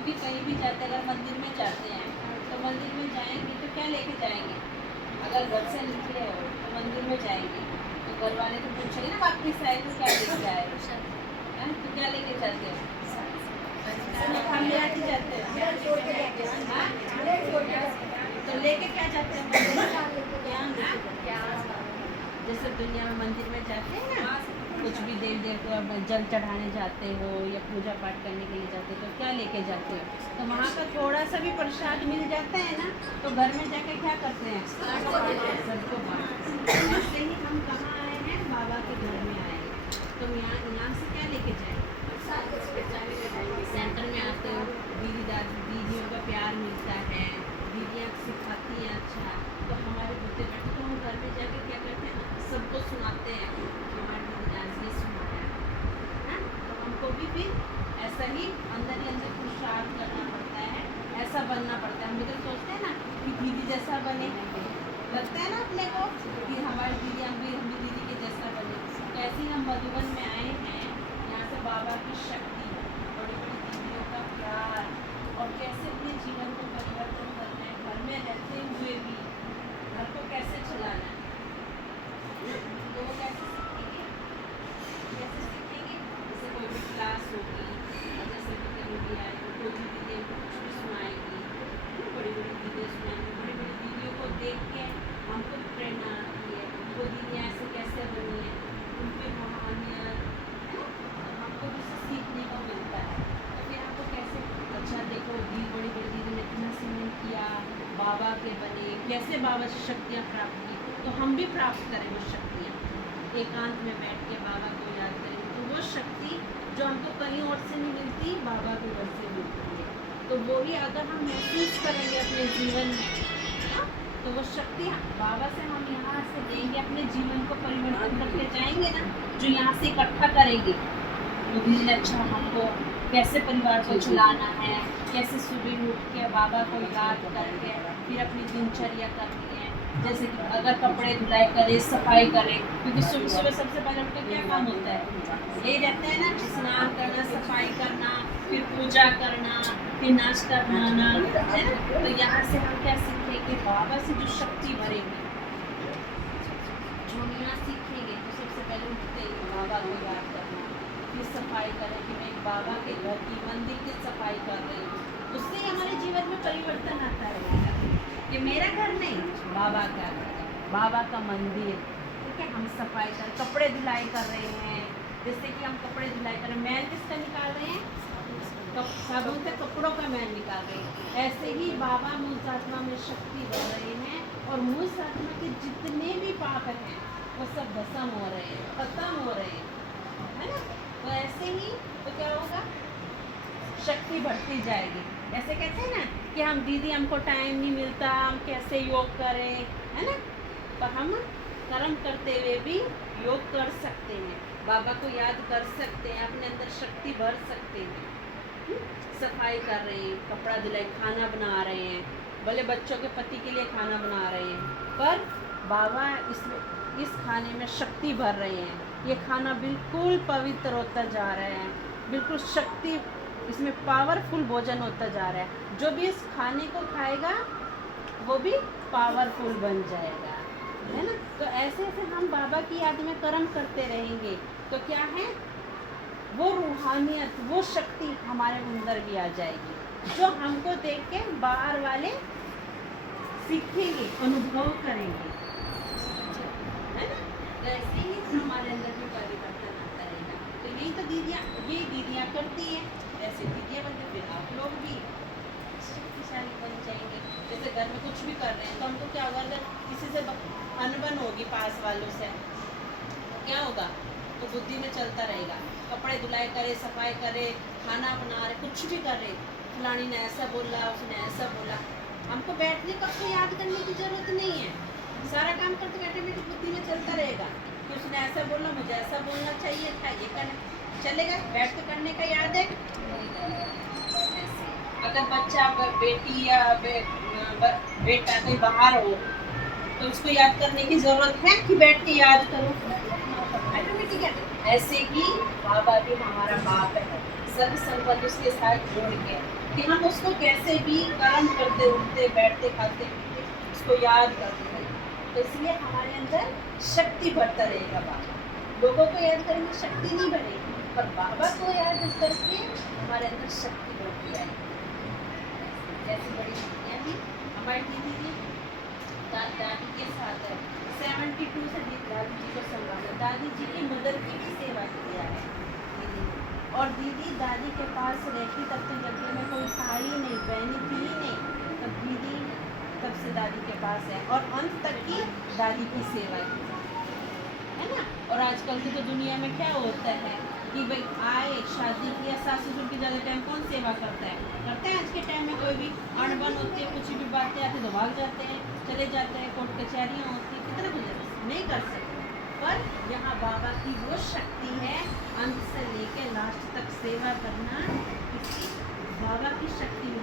क्योंकि कहीं भी जाते अगर मंदिर में जाते हैं तो मंदिर में जाएंगे तो क्या लेके जाएंगे? अगर घर से निकले हो तो मंदिर में जाएंगे तो घर वाले तो पूछेंगे ना वापिस आए तो क्या लेके आए हैं? तो क्या लेके जाते हो? खाली हाथ ही जाते हैं। हाँ? तो लेके क्या जाते हैं मंदिर में? ज्ञान लेके जाते हैं। जैसे दुनिया में मंदिर में जाते हैं ना, कुछ भी देर को अब जल चढ़ाने जाते हो या पूजा पाठ करने के लिए जाते हो तो क्या लेके जाते हो? तो वहाँ का थोड़ा सा भी प्रसाद मिल जाता है ना तो घर में जाकर क्या करते हैं? सबको बांटते हैं। ऐसे ही हम कहाँ आए हैं? बाबा के घर में आए हैं। तो यहाँ से क्या लेके जाए? सेंटर में आते हो, दीदियों का प्यार मिलता है, दीदियाँ सिखाती हैं अच्छा, तो हमारे बच्चे बैठे तो हम घर में जाकर क्या करते हैं? सबको सुनाते हैं कि हमारी दीदी ने आज ये सुनाया है। तो हमको भी फिर ऐसा ही अंदर पुरुषार्थ करना पड़ता है, ऐसा बनना पड़ता है। हम भी तो सोचते हैं ना कि दीदी जैसा बने, लगता है ना अपने को कि हमारी दीदी हम भी दीदी के जैसा बने। तो ऐसे ही हम मधुबन में आए हैं, यहाँ से बाबा की शक्ति, बड़ी बड़ी दीदियों का प्यार और कैसे अपने जीवन को परिवर्तन करना है, घर में रहते हुए भी घर को कैसे चलाना है, तो वो कैसे सीखेंगे? जैसे कोई भी क्लास होगी, जैसे कि कहीं भी आए तो कोई भी दीदी कुछ भी सुनाएगी, बड़ी बड़ी दीदियाँ सुनाएंगी, बड़ी बड़ी दीदियों को देख के हमको प्रेरणा आती है, वो दीदियाँ ऐसे कैसे बनी है, उनकी कहानियाँ हमको भी सीखने को मिलता है। तो फिर हमको कैसे अच्छा देखो बड़ी बड़ी दीदी ने इतना सीखने किया, बाबा के बने, कैसे बाबा से शक्तियाँ प्राप्त की, तो हम भी प्राप्त करें वो शक्तियाँ। एकांत में बैठ के बाबा को याद करें तो वो शक्ति जो हमको कहीं और से नहीं मिलती, बाबा के घर से मिलती है। तो वो ही अगर हम महसूस करेंगे अपने जीवन में, हाँ, तो वो शक्ति बाबा से हम यहाँ से देंगे, अपने जीवन को परिवर्तन करके जाएंगे ना, जो यहाँ से इकट्ठा करेंगे। तो दीदी अच्छा हमको कैसे परिवार को चलाना है, कैसे सुबह उठ के बाबा को याद करके फिर अपनी दिनचर्या करनी है। जैसे कि अगर कपड़े धुलाई करे, सफाई करे, क्योंकि सुबह सुबह सबसे पहले उठ के क्या काम होता है? यही रहता है ना, स्नान करना, सफाई करना, फिर पूजा करना, फिर नाश्ता बनाना, है ना? तो यहाँ से हम क्या सीखेंगे? बाबा से जो शक्ति भरेंगे, जो यहाँ सीखेंगे तो सबसे पहले उठते ही बाबा को याद करना, फिर सफाई करें कि मैं बाबा के घर की, मंदिर की सफाई कर रही हूँ, उससे हमारे जीवन में परिवर्तन आता है। ये मेरा घर नहीं, बाबा का घर, बाबा का मंदिर, ठीक है? हम सफाई कर, कपड़े धुलाई कर रहे हैं, जैसे कि हम कपड़े धुलाई कर रहे हैं, मैल किसका निकाल रहे हैं? साबुन से कपड़ों का मैल निकाल रहे हैं। ऐसे ही बाबा मूल आत्मा में शक्ति भर रहे हैं और मूल आत्मा के जितने भी पाप हैं वो सब भस्म हो रहे हैं, खत्म हो रहे हैं, है ना? तो ऐसे ही तो क्या होगा? शक्ति बढ़ती जाएगी। ऐसे कहते हैं ना कि हम दीदी हमको टाइम नहीं मिलता, हम कैसे योग करें, है ना? पर हम कर्म करते हुए भी योग कर सकते हैं, बाबा को याद कर सकते हैं, अपने अंदर शक्ति भर सकते हैं। सफाई कर रहे हैं, कपड़ा धुलाई, खाना बना रहे हैं, भले बच्चों के पति के लिए खाना बना रहे हैं, पर बाबा इस खाने में शक्ति भर रहे हैं। ये खाना बिल्कुल पवित्र होता जा रहा है, बिल्कुल शक्ति, इसमें पावरफुल भोजन होता जा रहा है। जो भी इस खाने को खाएगा वो भी पावरफुल बन जाएगा, है ना? तो ऐसे ऐसे हम बाबा की याद में कर्म करते रहेंगे तो क्या है? वो रूहानियत, वो शक्ति हमारे अंदर भी आ जाएगी, जो हमको देख के बाहर वाले सीखेंगे, अनुभव करेंगे, है ना? तो ऐसे ही हमारे अंदर भी परिवर्तन आता रहेगा। तो यही तो दीदियाँ करती हैं, ऐसे दीदियाँ बनते, फिर आप लोग भी शक्तिशाली बन जाएंगे। जैसे घर में कुछ भी कर रहे हैं तो हमको क्या होगा? अगर किसी से अनबन होगी पास वालों से, क्या होगा? तो बुद्धि में चलता रहेगा, कपड़े धुलाई करे, सफाई करे, खाना बना रहे, कुछ भी कर रहे, फलानी ने ऐसा बोला, उसने ऐसा बोला। हमको बैठने का तो याद करने की जरूरत नहीं है, सारा काम करते बैठे मेरी बुद्धि में चलता रहेगा कि उसने ऐसा बोला, मुझे ऐसा बोलना चाहिए था, ये करना चलेगा, बैठ के करने का याद है। अगर बच्चा, बेटी या बेटा कहीं बाहर हो तो उसको याद करने की जरूरत है कि बैठ के याद करो? ऑटोमेटिक है। ऐसे ही बाबा भी हमारा बाप है, सर्व संपन्न उसके साथ जोड़ के कि हम उसको कैसे भी कर्म करते उठते बैठते खाते पीते उसको याद करते रहें। तो इसलिए हमारे अंदर शक्ति बढ़ता रहेगा। बाबा लोगों को याद करेंगे शक्ति नहीं बढ़ेगी, पर बाबा को याद करके हमारे अंदर शक्ति बढ़ती आएगी। जैसी बड़ी दीदियाँ थी हमारी दीदी दादी के साथ है 72 से दादी जी को संभाला, दादी जी की मदर की भी सेवा किया है दीदी ने। और दीदी दादी के पास रहती तब तो जगह में कोई था ही नहीं, बहनी थी ही नहीं, तब दीदी तब से दादी के पास है और अंत तक की दादी की सेवा की है ना। और आजकल की तो दुनिया में क्या होता है कि भाई आए शादी किया सास ससुर की ज़्यादा टाइम कौन सेवा करता है आज के टाइम में। कोई भी अणबन होती है, कुछ भी बातें आती तो भाग जाते हैं, चले जाते हैं, कोर्ट कचहरियाँ होती हैं, कितना कुछ नहीं कर सकते। पर यहाँ बाबा की वो शक्ति है अंत से लेकर लास्ट तक सेवा करना, किसी बाबा की शक्ति